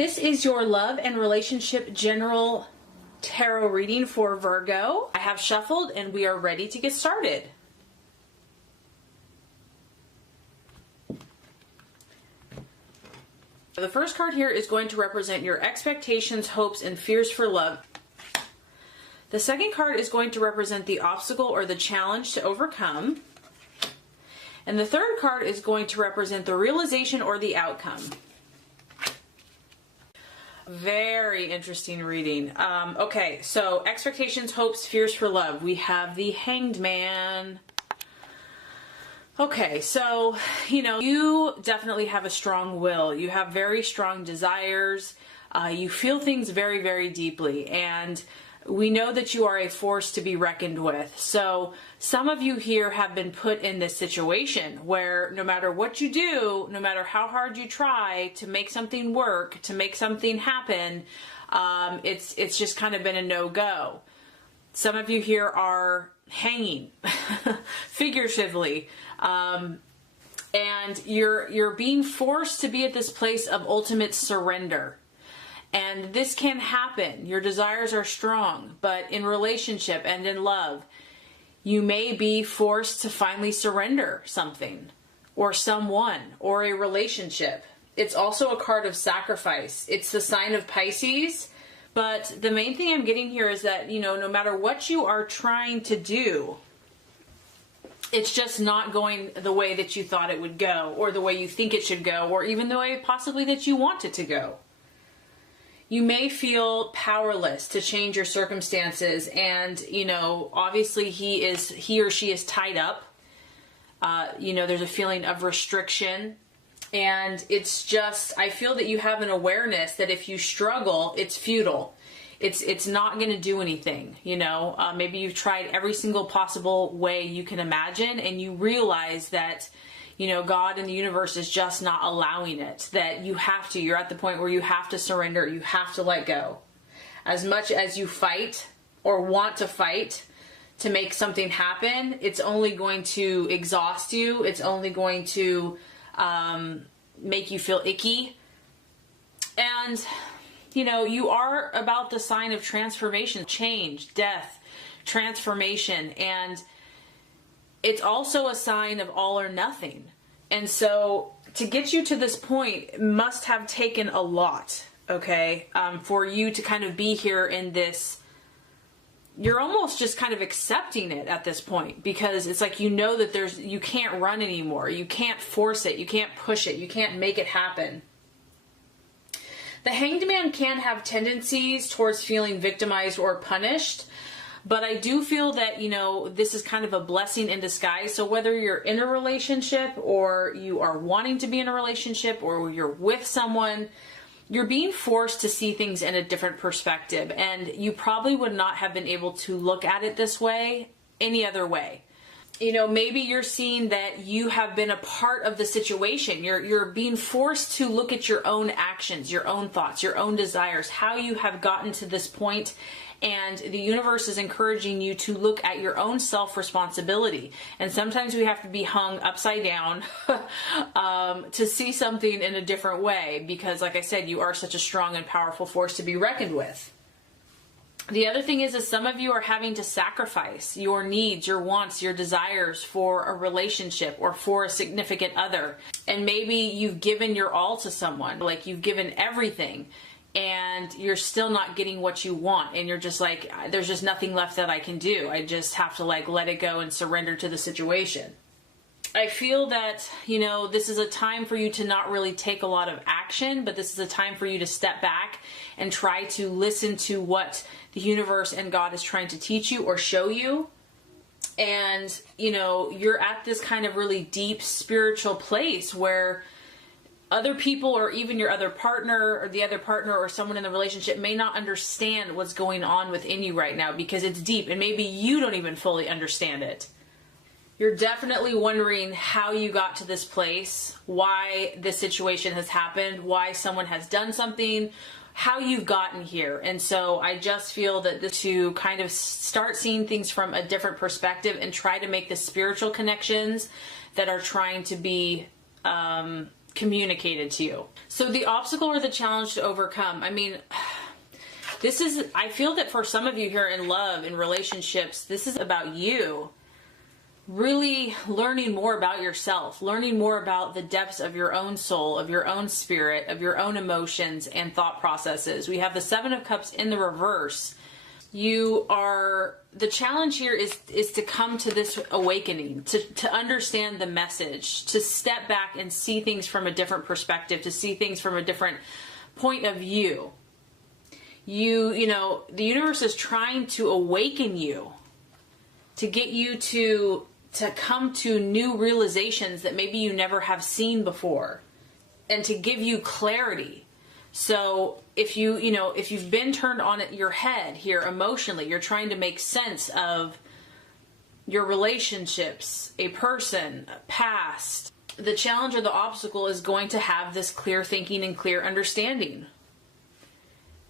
This is your love and relationship general tarot reading for Virgo. I have shuffled and we are ready to get started. The first card here is going to represent your expectations, hopes, and fears for love. The second card is going to represent the obstacle or the challenge to overcome. And the third card is going to represent the realization or the outcome. Very interesting reading. Okay, so expectations, hopes, fears for love. We have the Hanged Man. Okay, so, you definitely have a strong will. You have very strong desires. You feel things very, very deeply. And we know that you are a force to be reckoned with. So some of you here have been put in this situation where no matter what you do, no matter how hard you try to make something work, to make something happen, it's just kind of been a no-go. Some of you here are hanging, figuratively, and you're being forced to be at this place of ultimate surrender. And this can happen. Your desires are strong, but in relationship and in love, you may be forced to finally surrender something or someone or a relationship. It's also a card of sacrifice. It's the sign of Pisces. But the main thing I'm getting here is that, no matter what you are trying to do, it's just not going the way that you thought it would go, or the way you think it should go, or even the way possibly that you want it to go. You may feel powerless to change your circumstances, and, obviously he or she is tied up. There's a feeling of restriction. And it's just, I feel that you have an awareness that if you struggle, it's futile. It's not going to do anything, Maybe you've tried every single possible way you can imagine, and you realize that, God and the universe is just not allowing it, that you're at the point where you have to surrender, you have to let go. As much as you fight or want to fight to make something happen, it's only going to exhaust you, it's only going to make you feel icky. And, you are about the sign of transformation, change, death, transformation, and it's also a sign of all or nothing. And so to get you to this point must have taken a lot, okay, for you to kind of be here in this. You're almost just kind of accepting it at this point, because it's like that you can't run anymore. You can't force it. You can't push it. You can't make it happen. The Hanged Man can have tendencies towards feeling victimized or punished, but I do feel that, this is kind of a blessing in disguise. So whether you're in a relationship, or you are wanting to be in a relationship, or you're with someone, you're being forced to see things in a different perspective, and you probably would not have been able to look at it this way any other way. Maybe you're seeing that you have been a part of the situation. You're being forced to look at your own actions, your own thoughts, your own desires, how you have gotten to this point. And the universe is encouraging you to look at your own self-responsibility. And sometimes we have to be hung upside down to see something in a different way, because, like I said, you are such a strong and powerful force to be reckoned with. The other thing is some of you are having to sacrifice your needs, your wants, your desires for a relationship or for a significant other. And maybe you've given your all to someone, like you've given everything, and you're still not getting what you want. And you're just like, there's just nothing left that I can do. I just have to let it go and surrender to the situation. I feel that, this is a time for you to not really take a lot of action, but this is a time for you to step back and try to listen to what the universe and God is trying to teach you or show you. And, you're at this kind of really deep spiritual place where other people, or even your other partner, or the other partner, or someone in the relationship may not understand what's going on within you right now, because it's deep and maybe you don't even fully understand it. You're definitely wondering how you got to this place, why this situation has happened, why someone has done something, how you've gotten here. And so I just feel that to kind of start seeing things from a different perspective and try to make the spiritual connections that are trying to be communicated to you. So the obstacle or the challenge to overcome, I mean, I feel that for some of you here in love, in relationships, this is about you really learning more about yourself, learning more about the depths of your own soul, of your own spirit, of your own emotions and thought processes. We have the Seven of Cups in the reverse. The challenge here is to come to this awakening, to understand the message, to step back and see things from a different perspective, to see things from a different point of view. The universe is trying to awaken you, to get you to come to new realizations that maybe you never have seen before, and to give you clarity. So if you've been turned on your head here emotionally, you're trying to make sense of your relationships, a person, past, the challenge or the obstacle is going to have this clear thinking and clear understanding.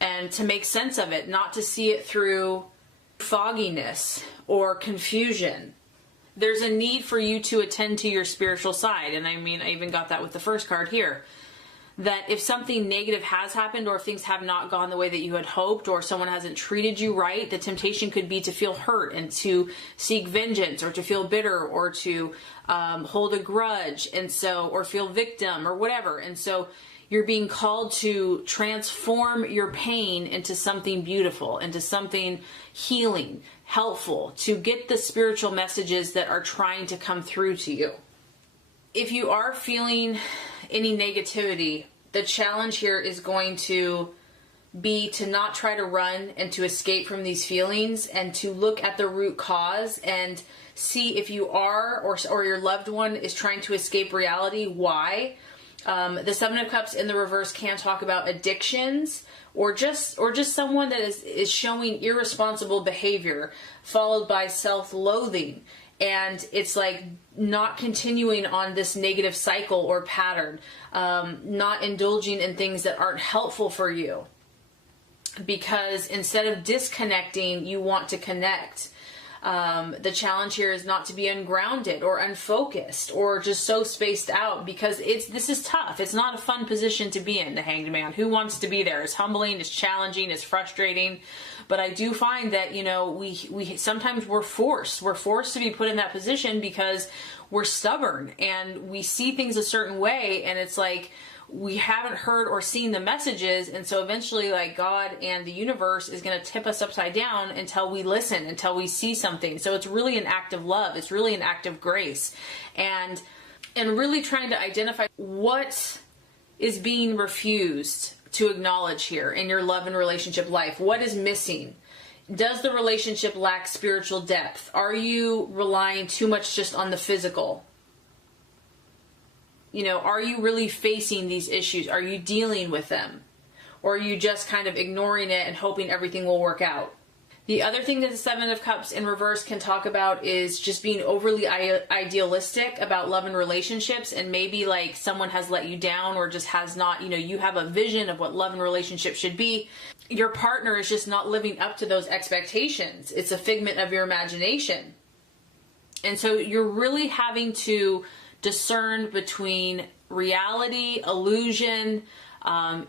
And to make sense of it, not to see it through fogginess or confusion. There's a need for you to attend to your spiritual side. And I mean, I even got that with the first card here. That if something negative has happened, or if things have not gone the way that you had hoped, or someone hasn't treated you right, the temptation could be to feel hurt and to seek vengeance, or to feel bitter, or to hold a grudge, or feel victim, or whatever. And so you're being called to transform your pain into something beautiful, into something healing, helpful, to get the spiritual messages that are trying to come through to you. If you are feeling any negativity, the challenge here is going to be to not try to run and to escape from these feelings, and to look at the root cause and see if you are or your loved one is trying to escape reality, why. The Seven of Cups in the reverse can talk about addictions, or just someone that is showing irresponsible behavior followed by self-loathing. And it's like not continuing on this negative cycle or pattern, not indulging in things that aren't helpful for you. Because instead of disconnecting, you want to connect. The challenge here is not to be ungrounded or unfocused or just so spaced out, because this is tough. It's not a fun position to be in, the Hanged Man. Who wants to be there? It's humbling, it's challenging, it's frustrating. But I do find that, we sometimes we're forced to be put in that position because we're stubborn and we see things a certain way, and it's like we haven't heard or seen the messages, and so eventually, like, God and the universe is going to tip us upside down until we listen, until we see something. So it's really an act of love. It's really an act of grace, and really trying to identify what is being refused to acknowledge here in your love and relationship life. What is missing? Does the relationship lack spiritual depth? Are you relying too much just on the physical? Are you really facing these issues? Are you dealing with them? Or are you just kind of ignoring it and hoping everything will work out? The other thing that the Seven of Cups in reverse can talk about is just being overly idealistic about love and relationships, and maybe like someone has let you down or just has not, you have a vision of what love and relationship should be. Your partner is just not living up to those expectations. It's a figment of your imagination. And so you're really having to discern between reality, illusion,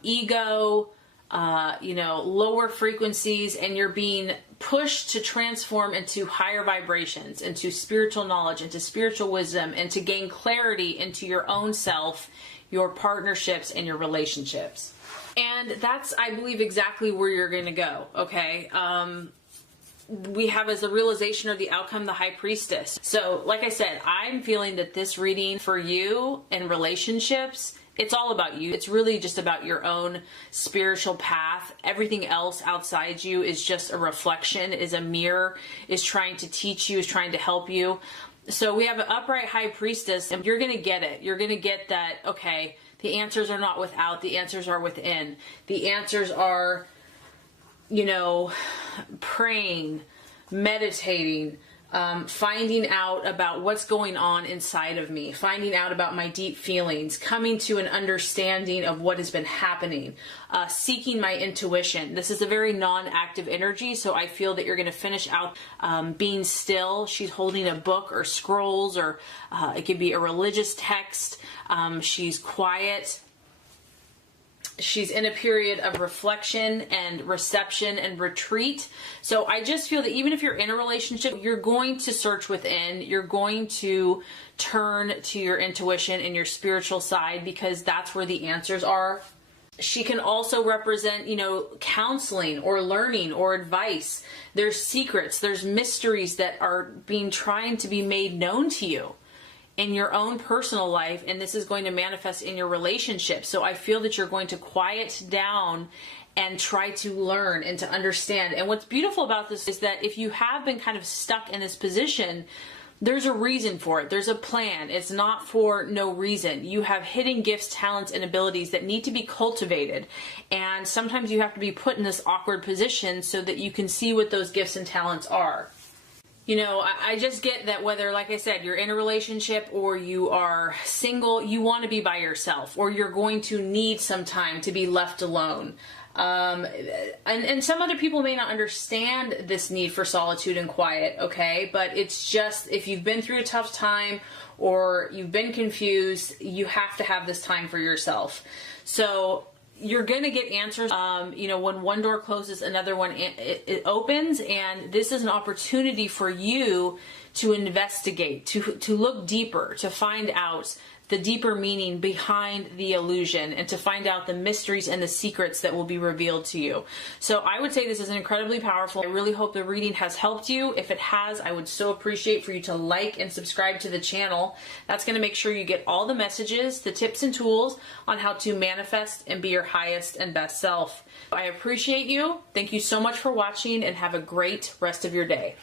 ego, lower frequencies, and you're being pushed to transform into higher vibrations, into spiritual knowledge, into spiritual wisdom, and to gain clarity into your own self, your partnerships, and your relationships. And that's, I believe, exactly where you're going to go, okay? We have as a realization or the outcome, the High Priestess. So, like I said, I'm feeling that this reading for you and relationships, it's all about you. It's really just about your own spiritual path. Everything else outside you is just a reflection, is a mirror, is trying to teach you, is trying to help you. So we have an upright High Priestess, and you're going to get it. You're going to get that, okay, the answers are not without, the answers are within. The answers are, praying, meditating, finding out about what's going on inside of me, finding out about my deep feelings, coming to an understanding of what has been happening, seeking my intuition. This is a very non-active energy, so I feel that you're going to finish out being still. She's holding a book or scrolls, or it could be a religious text. She's quiet. She's in a period of reflection and reception and retreat. So I just feel that even if you're in a relationship, you're going to search within. You're going to turn to your intuition and your spiritual side, because that's where the answers are. She can also represent, counseling or learning or advice. There's secrets, there's mysteries that are trying to be made known to you in your own personal life, and this is going to manifest in your relationship. So I feel that you're going to quiet down and try to learn and to understand. And what's beautiful about this is that if you have been kind of stuck in this position, there's a reason for it. There's a plan. It's not for no reason. You have hidden gifts, talents, and abilities that need to be cultivated. And sometimes you have to be put in this awkward position so that you can see what those gifts and talents are. I just get that whether, like I said, you're in a relationship or you are single, you want to be by yourself, or you're going to need some time to be left alone. And some other people may not understand this need for solitude and quiet, okay? But it's just, if you've been through a tough time or you've been confused, you have to have this time for yourself. So you're going to get answers. When one door closes, another one it opens, and this is an opportunity for you to investigate, to look deeper, to find out the deeper meaning behind the illusion, and to find out the mysteries and the secrets that will be revealed to you. So I would say this is incredibly powerful. I really hope the reading has helped you. If it has, I would so appreciate for you to like and subscribe to the channel. That's going to make sure you get all the messages, the tips and tools on how to manifest and be your highest and best self. I appreciate you. Thank you so much for watching, and have a great rest of your day.